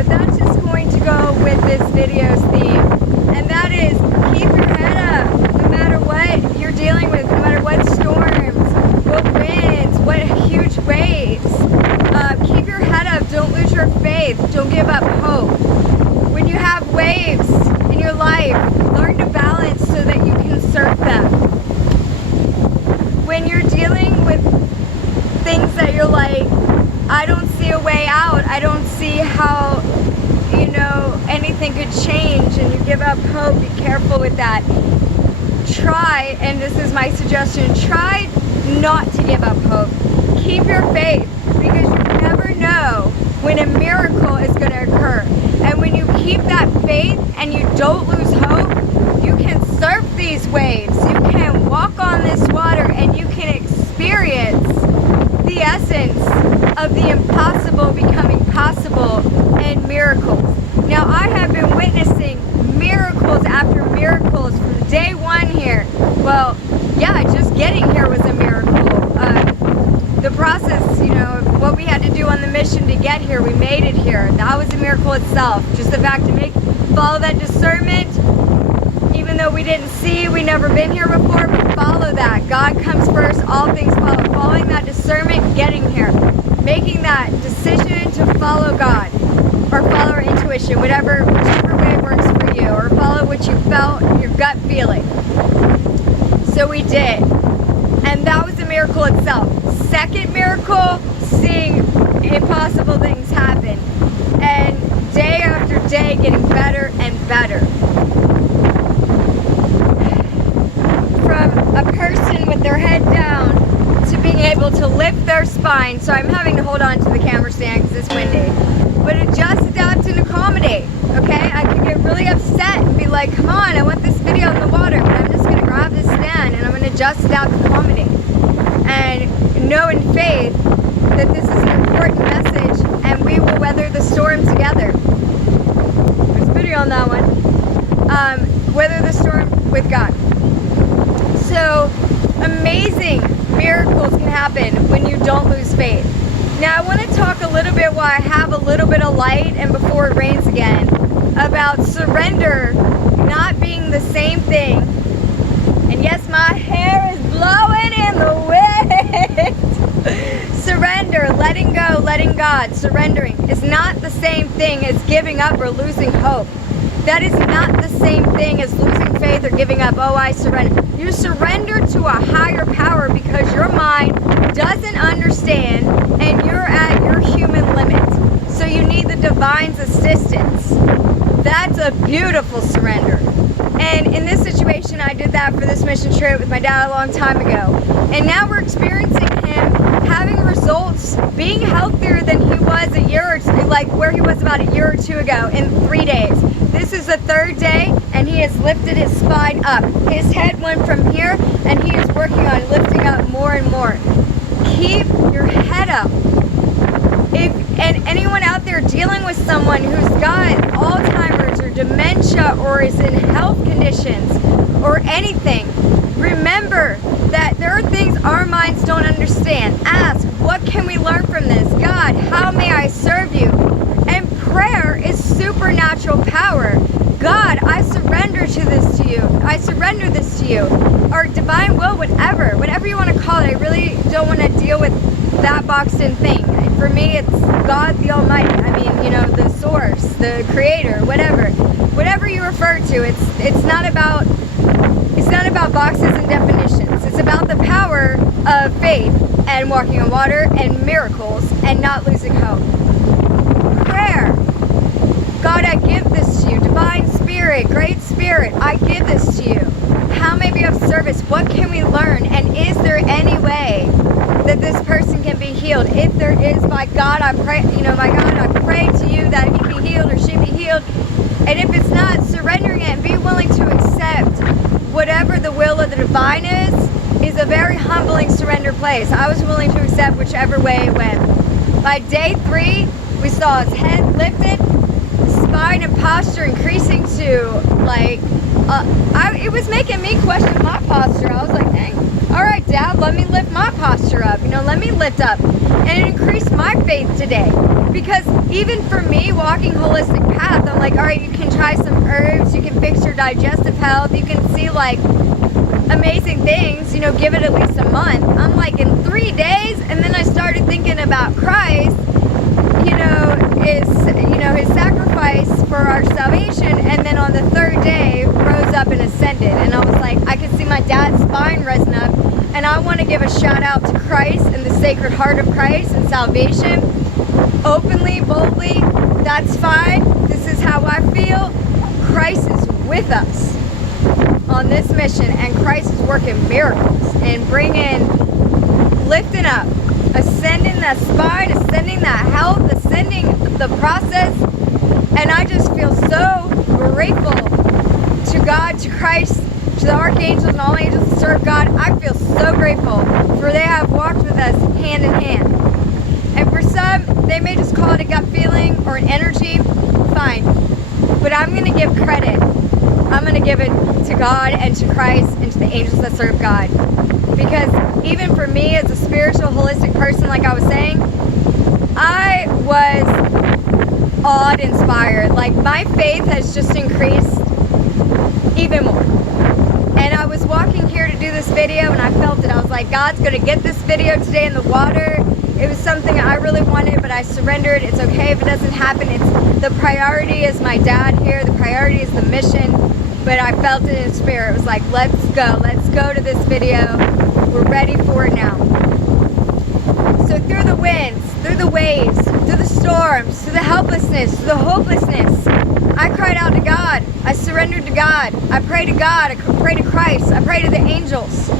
but that's just going to go with this video's theme. And that is, keep your head up, no matter what you're dealing with, no matter what storms, what winds, what huge waves. Keep your head up, don't lose your faith, don't give up hope. When you have waves in your life, learn to balance so that you can surf them. When you're dealing with things that you're like, I don't see a way out, I don't see how, you know, anything could change, and you give up hope, be careful with that. Try, and this is my suggestion, try not to give up hope. Keep your faith, because you never know when a miracle is going to occur. And when you keep that faith and you don't lose hope, you can surf these waves, you can walk on this water, and you can experience the essence of the impossible becoming possible and miracles. Now, I have been witnessing miracles after miracles from day one here. Well, yeah, just getting here was a miracle. The process, you know, what we had to do on the mission to get here, we made it here. That was a miracle itself. Just the fact to follow that discernment, even though we didn't see, we never been here before, but follow that. God comes first, all things follow. Following that discernment, getting here. Making that decision to follow God, or follow our intuition, whichever way works for you, or follow what you felt, your gut feeling. So we did. And that was a miracle itself. Second miracle, seeing impossible things happen. And day after day, getting better and better. From a person with their head down to being able to lift their spine. So I'm having to hold on to the camera stand because it's windy. But adjust, adapt, and accommodate. Okay? I could get really upset and be like, come on, I want this video in the water. But I'm just going to grab this stand and I'm going to adjust, adapt, and accommodate. And know in faith that this is an important message and we will weather the storm together. There's a video on that one. Weather the storm with God. So amazing miracles can happen when you don't lose faith. Now I want to talk a little bit while I have a little bit of light and before it rains again about surrender not being the same thing. And yes, my hair is blowing in the wind. Surrender, letting go, letting God, surrendering is not the same thing as giving up or losing hope. That is not the same thing as losing faith or giving up. Oh, I surrender. You surrender to a higher power because your mind doesn't understand and you're at your human limit. So you need the divine's assistance. That's a beautiful surrender. And in this situation, I did that for this mission trip with my dad a long time ago. And now we're experiencing him having results, being healthier than he was a year or two, like where he was about a year or two ago in 3 days. This is the third day, and he has lifted his spine up. His head went from here, and he is working on lifting up more and more. Keep your head up. And anyone out there dealing with someone who's got Alzheimer's or dementia or is in health conditions or anything, remember that there are things our minds don't understand. Ask, what can we learn from this? God, how may I serve you? And prayer is supernatural power. God, I surrender to you. I surrender this to you. Or divine will, whatever you want to call it. I really don't want to deal with that boxed in thing. For me, it's God the Almighty. I mean, you know, the source, the creator, whatever you refer to. It's not about boxes and definitions. It's about the power of faith and walking on water and miracles and not losing hope. Prayer. God, I give this to you. Divine Spirit, Great Spirit, I give this to you. How may we have service? What can we learn? And is there any way that this person can be healed? If there is, my God, I pray, my God, I pray to you that he be healed or she be healed. And if it's not, surrendering it and be willing to accept whatever the will of the divine is a very humbling surrender place. I was willing to accept whichever way it went. By day 3, we saw his head lifted, spine and posture increasing to it was making me question my posture. I was like, dang, all right, Dad, let me lift my posture up. Let me lift up. And it increased my faith today. Because even for me, walking holistic path, I'm like, all right, you can try some herbs, you can fix your digestive health, you can see like amazing things, you know, give it at least a month. I'm like, in 3 days, and then I started thinking about Christ, you know, his sacrifice for our salvation, and then on the 3rd day rose up and ascended, and I was like, I could see my dad's spine rising up, and I want to give a shout out to Christ and the Sacred Heart of Christ and salvation, openly, boldly. That's fine. This is how I feel. Christ is with us on this mission, and Christ is working miracles and lifting up, ascending that spine, ascending that health, ascending the process. And I just feel so grateful to God, to Christ, to the archangels and all angels that serve God. I feel so grateful, for they have walked with us hand in hand. And for some, they may just call it a gut feeling or an energy. Fine. But I'm going to give credit. I'm going to give it to God and to Christ and to the angels that serve God. Because even for me as a spiritual, holistic person, like I was saying, I was awe-inspired. Like, my faith has just increased even more. And I was walking here to do this video, and I felt it. I was like, God's going to get this video today in the water. It was something I really wanted, but I surrendered. It's okay if it doesn't happen. The priority is my dad here. The priority is the mission. But I felt it in spirit. It was like, let's go to this video. We're ready for it now. So through the winds, through the waves, through the storms, through the helplessness, through the hopelessness, I cried out to God. I surrendered to God. I pray to God. I pray to Christ. I pray to the angels.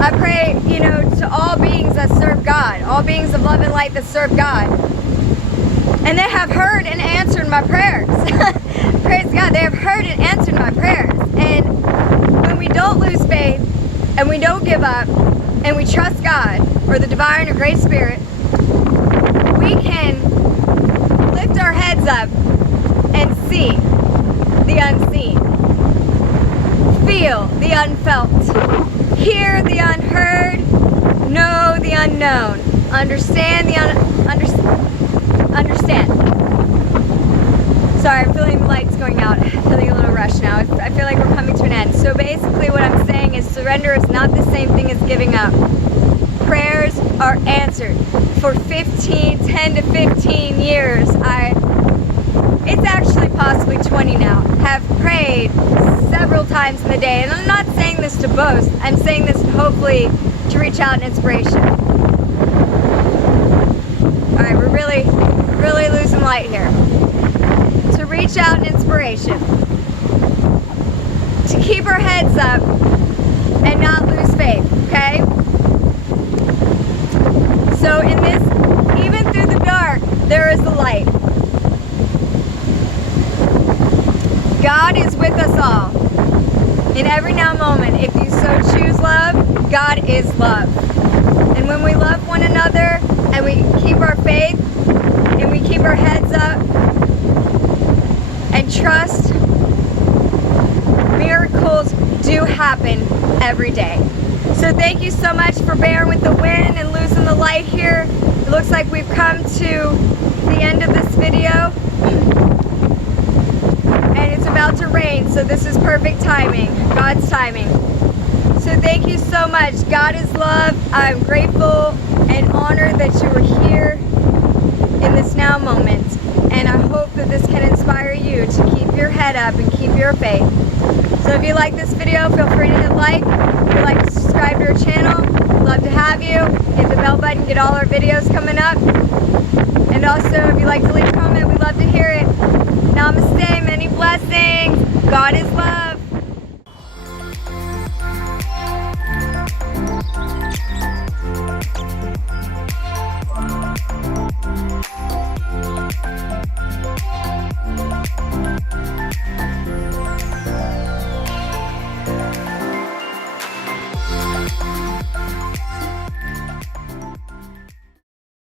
I pray, you know, to all beings that serve God, all beings of love and light that serve God. And they have heard and answered my prayers. Praise God, they have heard and answered my prayers. And when we don't lose faith, and we don't give up, and we trust God, or the divine or great spirit, we can lift our heads up and see the unseen, feel the unfelt, hear the unheard, know the unknown, understand the understand. Sorry, I'm feeling the lights going out. I'm feeling a little rush now. I feel like we're coming to an end. So basically what I'm saying is surrender is not the same thing as giving up. Prayers are answered. For 10 to 15 years, it's actually possibly 20 now, have prayed several times in the day. And I'm not saying this to boast. I'm saying this hopefully to reach out in inspiration. Alright, we're really losing light here. To reach out in inspiration. To keep our heads up and not lose faith, okay? So in this, even through the dark, there is the light. God is with us all. In every now moment, if you so choose love, God is love. And when we love one another, and we keep our faith, and we keep our heads up, and trust, miracles do happen every day. So thank you so much for bearing with the wind and losing the light here. It looks like we've come to the end of this video. And it's about to rain, so this is perfect timing, God's timing. So thank you so much. God is love. I'm grateful and honored that you were here in this now moment. And I hope that this can inspire you to keep your head up and keep your faith. So if you like this video, feel free to hit like. If you'd like to subscribe to our channel, we'd love to have you. Hit the bell button, get all our videos coming up. And also, if you'd like to leave a comment, we'd love to hear it. Namaste, many blessings. God is love.